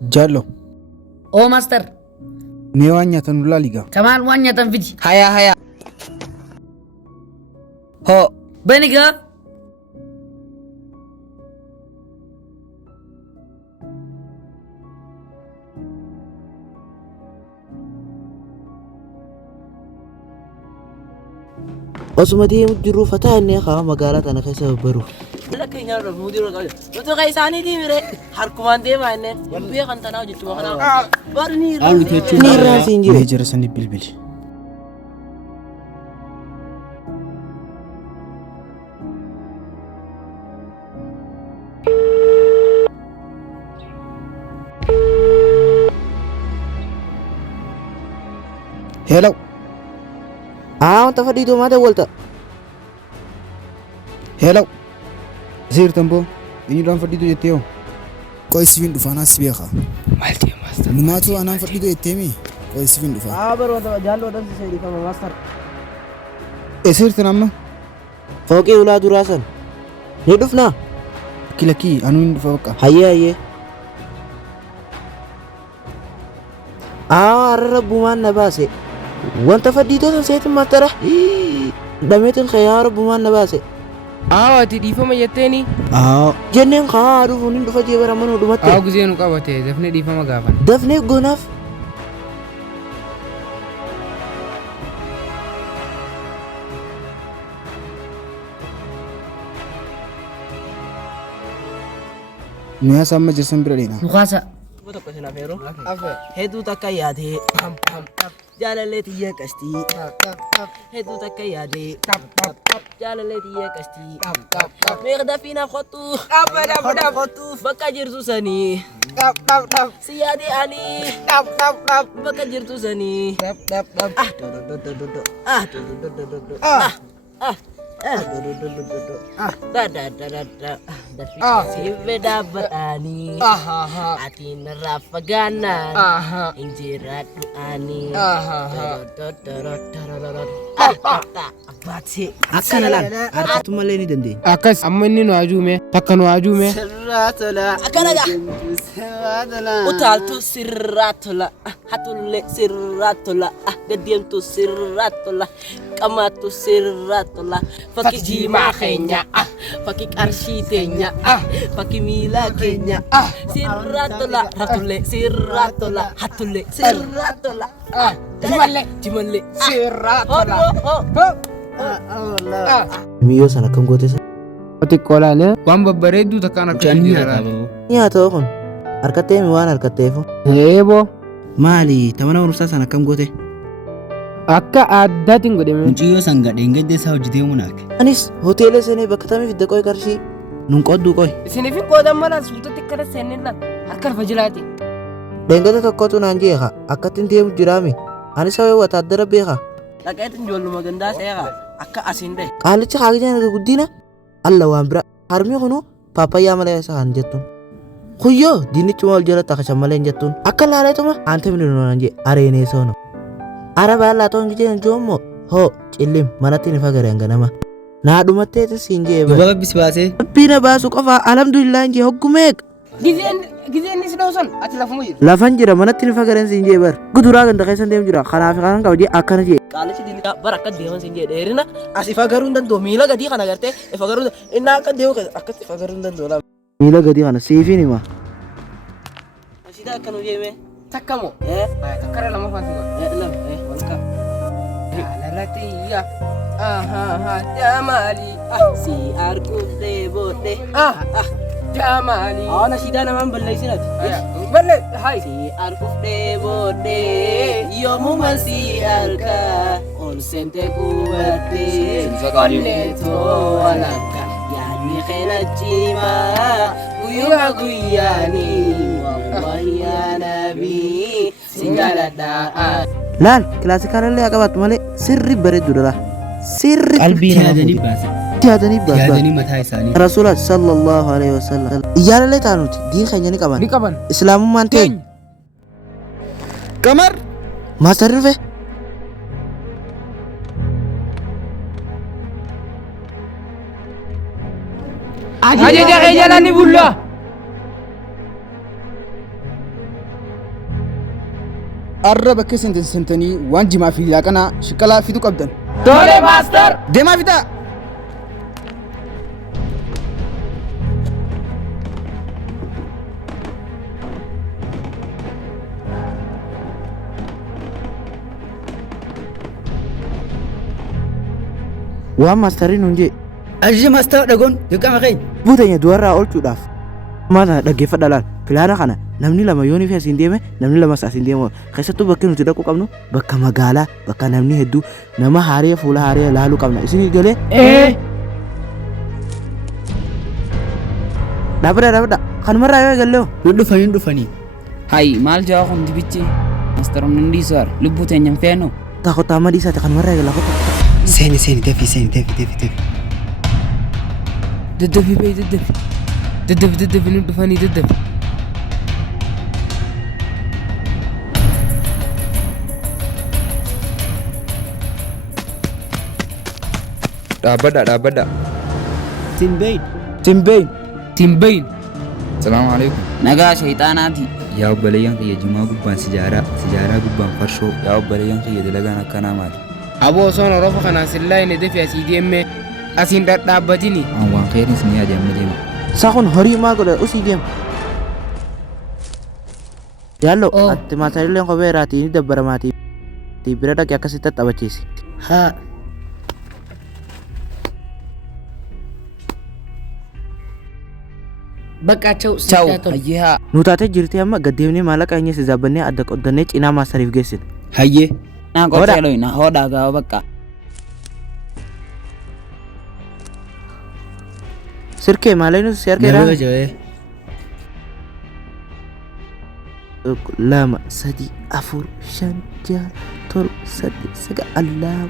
Jallo. Oo master. Mee waan nyaatan dullaa liigaa. Kamaan waan nyaatan fidi. Haya. Ho. Banigaa. Osuma deemu jiru fataanee kaa magaalaa tana keessa baru. Lakka nyaara mudiroo qabu. Otoo kan isaanii diimire harkumaan deemaa inneen biyya kan tanaa hojjechuu kanaa. Barni Ni irraa siin jiru. Mee jira sanii bilbili. Hello. Wanta fadhiitu maata walta. Hello. Sirtan boo. Eenyudhaan fadhiitu jettee hoo? Qoy siifin dhufaan as beeka. Maal ta'e maastar? Numaatu anaan fadhiitu jetteemi. Qoy siifin dhufaan. barbaada jaalloo dhabsi seerii kama maastar. Sirtan amma? Fooqii ulaa duraa san. Ni dhufnaa? Lakkii anuu hin dhufa bakka. Hayyee. Har'a rabbumaan na baase. Wanta fadhiitota seetin maastara. Dhameetin khayyaa rabbumaan na baase. Ati dhiifama jetteeni? Jenneen kaa dhufuun hin dhufa jee bara manuu dhumatte. Gizee nu qabate dafnee dhiifama gaafan. Dafnee goonaaf. Mi'a amma jirsan bira dheena. Mukaasa. Tokko sin afeeroo. Hedduu takka yaadee. Jaalallee xiyyaa qastii. Hedduu takka yaadee. Jaalallee xiyyaa qastii. Meeqa dafiinaaf qottu. Dhaabba qottu. Bakka jirtu sanii. Si yaadee ani. Bakka jirtu sanii. Sive dabbataanii atiin irraa fagaannaan injiraadhu ani. Abbaatee Akkana laal. Harkatu malee ni dandeenya. Akkas amma inni nu hajuume takka nu hajuume. sirraa tola akkana gaa utaaltu sirraa tola hatullee sirraa tola deddeemtu sirraa tola qamaatu sirraa tola fakki jiimaa keenya fakki qarshii teenya fakki miilaa keenya sirraa tola hatullee sirraa tola hatullee sirraa tola jimallee sirraa tola. Miyyoo sana akkam goote sana? Xiqqoo laale waan babbareedduu takkaan akka jijjiirraa. Nyaata kun harkatteemi waan harkatteefu. Eeboo Maali tamana barumsaa sana akkam goote? akka addaatiin godhame. Muciyyoo san gadheen gadda isaa hojjetee munaake. Anis hoteela seenee bakka tamii fidda qoy qarshii nun qoddu qoy. Isiniif hin qoodan mala suutatti akkana seenneen laal harka lafa jilaati. Dheengata tokkotu naan jeeqa akkattiin deemu jiraami. Anis hawee wataaddara beeka. Dhaqeetiin ijoolluma gandaa seeqa akka asiin dhahe. Qaalicha haagijaan guddina alla waan bira harmi kunu paapayyaa malee isa kan jettuun. Kuyyoo dinnichuma wal jala takashan malee hin jettuun. Akka laaleetuma aante mini naan jee areenee soono. Arabaa laatoon jijeen joommo hoo cillim manatti ni fagareen ganama. Naa dhumatteetis siin jee Duba babbis baasee. Rabbiina baasu qofa alhamdulillah hin jee hoggumeeq. Gizeen ni sidoo san ati lafuma jiru. Lafan jira manatti ni fagareen siin jee bar. Guduraa ganda keessan deemu jira kanaaf kanan qaba jee akkana jee. Qaalichi dinnicha bara akka deeman siin jee dheerina as ifa garuu hin danda'u miila gadii kana gartee ifa garuu inni akka deemu akkatti ifa garuu hin danda'u. Miila gadii kana siifin hima. Asii akka nu deeme. Takka moo? Takkara lama faansi godha. Walqa. Jaalallatiyya. Jaamaali. Si arguuf dheeboodhe. Jaamaali. Awwaana siidaa namaan balleessinati. Balle hai. Si arguuf dheeboodhe yoomuma si argaa ol seente qubadhe qolleetoo walakka yaadni keena cimaa guyyaa guyyaanii wallahi yaa nabii si jaaladhaa. Laal kilaasikaalallee haa qabaattu malee sirri bareeddu dhala. Sirri Qalbii yaadanii baase. yaadanii baas. Yaadanii mataa isaanii. Rasuula sallallahu alaihi wasallam. Iyyaalallee taanuti diin keenya ni qaban. Ni qaban. Islaamummaan teenya. Qamar. Maastarri dhufe. Ajaja keenya ni bulla. Arra bakka sentanii waan jimaa fi laaqanaa shiqalaa fitu qabdan. Tole master. Deemaa fitaa! Waan maastariin nuun jee Ajaja maastar dhagoon dirqama keenya. buutanya du'arraa oolchuudhaaf maata dhaggeeffadha laal pilaana kana namni lama yoonii fi asiin deeme namni lamas asiin deemu keessattuu bakki nuti dhaquu qabnu bakka magaalaa bakka namni hedduu nama haaree fuula haaree laaluu qabna isin galee dhaabadha kanumarraa yoo eegallee Nu dhufanii. Hai, maal jaa kun dibichi? Master Mundi Sar, lubbuu teenyaan feeno. taakota amadii isaati kanumarraa eegala kota Seeni deefi. Daddafi bee daddafi. Daddafi nu dhufanii daddafi. Dhaabbadha. timbeeyin Timbayin. Salaamu alaikum. Nagaa shayxaanaati. Yaa obboleeyyan kiyya jimaa gubbaan sijaaraa gubbaan farshoo. Yaa obboleeyyan kiyya dalagaan akkanaa maali? Aboo osoon orofa kanaa sillaa inni dafi asii deemme asiin dhadhaabbatini. Waan waan kheyriis ni adeemma deema. isaa kun horii maal godha usii deema yaallo ati maatariileen kophee irraatii ni dabbaramaatii bira dhaqee akkasitti taphachiisi haa በቃቸው Ciao. ሲያተሉ Ayyaa. nu taatee jirti amma gaddeemnee maallaqa keenya si zaabbannee adda qoddannee cinaa maastariif geessine Hayyee. Naa qottee loina hodhaa gaafa bakka. sirkee maalee nuti si argeera Nama jawee. 2 3 4 5 6 7 8 9 allaa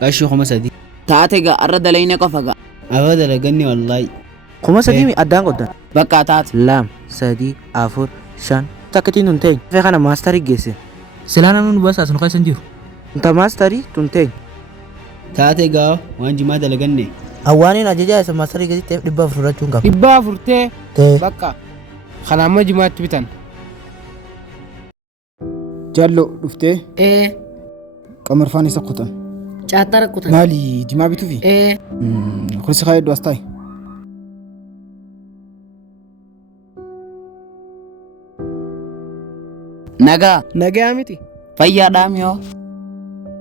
Qarshii 3,000. Taate gaa arra dalayne qofa gaa. Afaa dalaganni wallaahi. 3 addaan qoddan Bakka taate. 2 3 4 5 takkatiin tun ta'e fee kana maastarii geesse Silaa namni nu baasaa nu keessan jiru. nta maastarii tun ta'e Taate gaa waan jimaa dalaganne. awwaaniin ajajaa isa maastarii geessitti 400 fudhachuun qaba 400 ta'e bakka kana amma jimaatti bitan. Jaallo dhuftee ee qamarfaan isa qotan. ጫጠረ ቁታ Maali jimaa bituu fi ee kursi kaa hedduu as taa'e. Nagaa. Nagaa miti. Fayyaadhaa miyoo.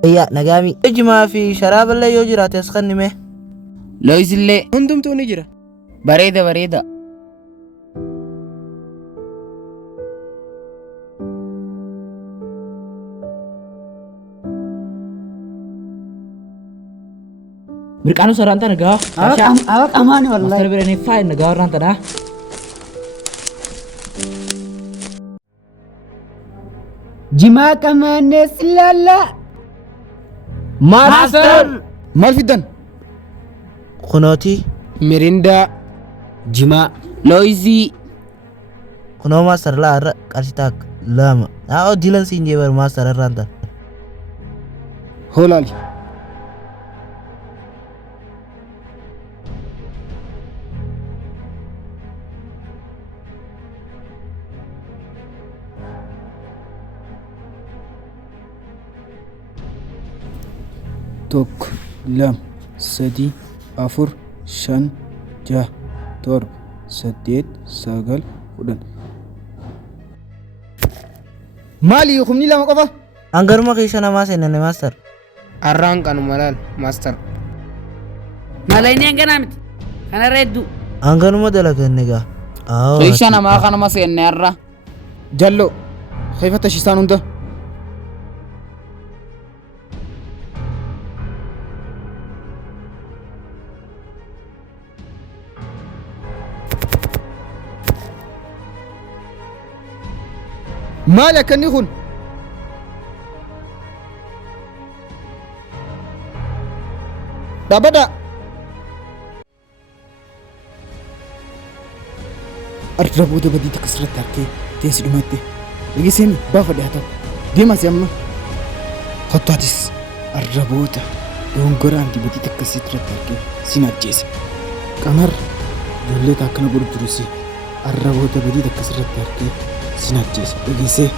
ayyaa nagaami jimaa fi sharaaballee yoo jiraate as kan hime Looyisillee. Hundumtuu ni jira. Bareeda. Mirqaanu saraan tana gaa. Awaq amaani wallahi. Master birane fine na gaa warraan tana. Jimaa qamaannees ilaalla. Master. Maal fiddan? kunooti Mirindaa. Jimaa. Looyisii. kunoo maastar laa irra qarshii taak 2 haa dilan siin jee bar maastar irraan tana Hoolaali. Tokko, lama, sadii, afur, shan, jaha, torba, 8, 9, 10. Maali humni lama qofa? hangaruma keessa namaa seenanne maastar Arraan kanuma laal master. ማላይኔ አንገናምት ከነረዱ hanganuma dalaganne gaa Keesha namaa kanuma seenne arra. Jaallo keeffata shisaan hunda. Maali akkanni kun? Dhaabadha. Arra booda badii takka sirratti harkee teessi dhumatte. Dhageesseen baafadhe haa ta'u. Deemas amma. Kottaatis arra booda dongoraan badii takka sirratti harkee sin ajjeese. Qamar ijoollee akkana godhu jirus arra booda badii takka sirratti harkee sin ajjeese. Dhageessee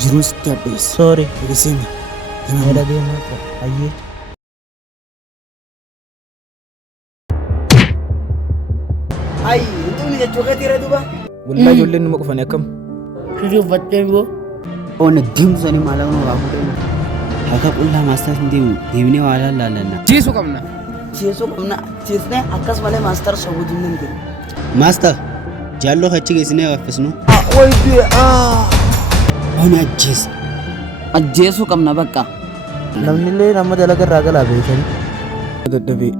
jiruun sitti addeessa. Sorry. Dhageesseemi. Meeda deemaa qaba. Ayyee. Ay, itu ni jechuu keetiira duuba. Wallaa ijoolleen numa qufanii akkam. Firii uffattee immoo. Oona deemtu sanii maallaqa nu waa fuudhanii. Akka qullaa maastaas hin deemu deemnee waa laallanna. Ciisuu qabna. Ciisuu qabna. Ciisnee akkas malee maastar shawwuu hin dandeenye. Maasta jaalloo achi geessinee waffisnu. Waydee Oona ajjeesa. Ajjeesuu qabna bakka. Namni illee nama dalaga irraa galaa beekanii. Dadhabee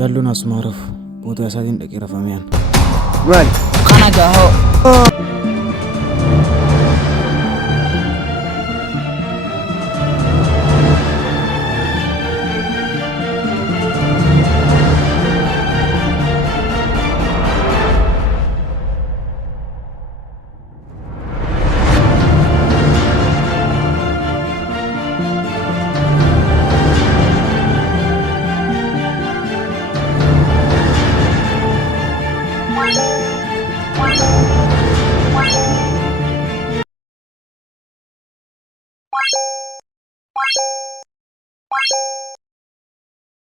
jaalloon asuma rafu booda isaatiin dhaqee rafameen. Kana gaahoo. What?